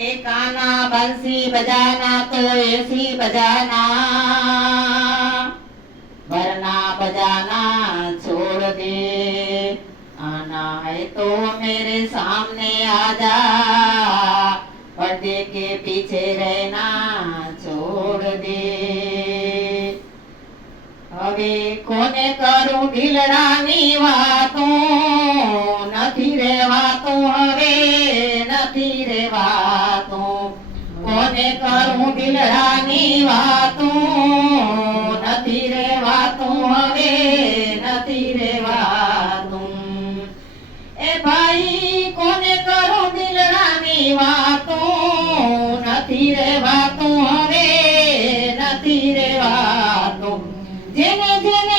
એ કાના બંસી બજાના તો એસી બજાના वरना बजाना छोड़ दे आना है तो मेरे सामने आ जा पर्दे के पीछे रहना છોડ દે હવે કોને કરું દિલરાની વાતો નથી રેવાતું હવે નથી રેવાતું કોને કરું દિલરાની વાતો, નથી રેવાતું હવે નથી રેવાતું એ ભાઈ, કોને કરું દિલરાની વાતો, નથી વાતો, હવે નથી રે વાતો. જેને જેને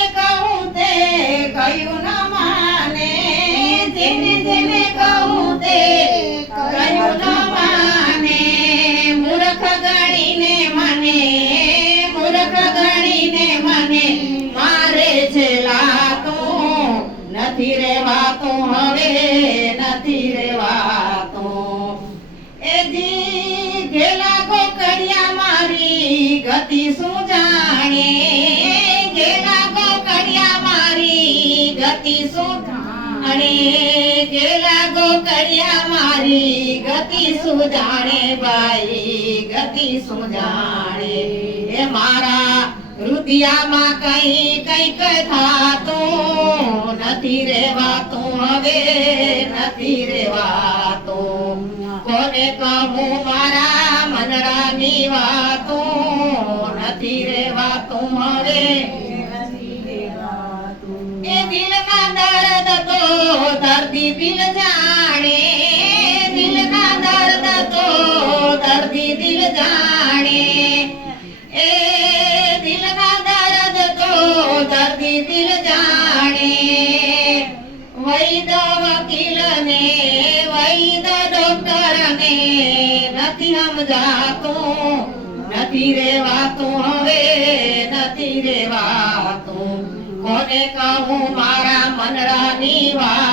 નથી રેવાતું હવે નથી રેવાતું એ ઘેલા ગેલા ગોકળિયા મારી ગતિ શું જાણે? ગેલા ગોકળિયા મારી ગતિ શું જાણે? ગેલા ગોકળિયા મારી ગતિ શું જાણે ભાઈ? ગતિ શું જાણે? એ મારા રુદિયામાં કઈ કંઈક થાતું નથી રેવાતો હવે નથી રેવાતો કોને કહું મારા મનરાની વાતો? નથી રેવાતો હવે એ દિલના દર્દ તો દર્દી દિલ જાણે. દિલના દર્દ તો દર્દી દિલ જાણે. એ દિલના દર્દ તો દર્દી દિલ જાણે. વકીલ ને ડોક્ટરને નથી સમજાતો, નથી રેવાતો, હવે નથી રેવાતો. કોને કહું મારા મનરાની વાતો?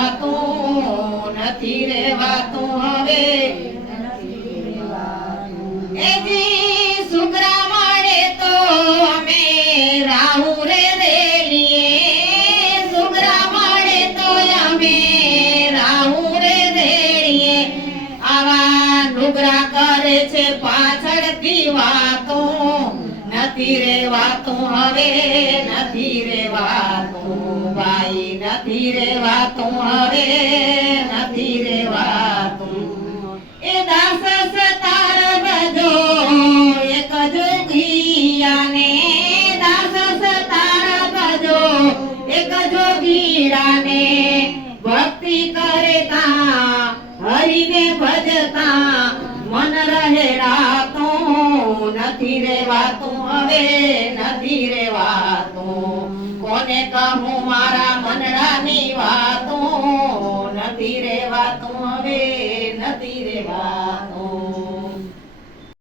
કરે છે પાછળથી વાતો? નથી રેવાતું હવે નથી રેવાતું ભાઈ, નથી રેવાતું હવે નથી રેવાતું એ દાસ સતાર બજો એક જોગીયાને દાસ સતાર બજો એક જોગીરાને ભક્તિ કરતા, હરિને ભજતા, મન નથી રેવાતું હવે નથી રેવાતું કોને કહું મારા મનડાની વાતો? રેવાતું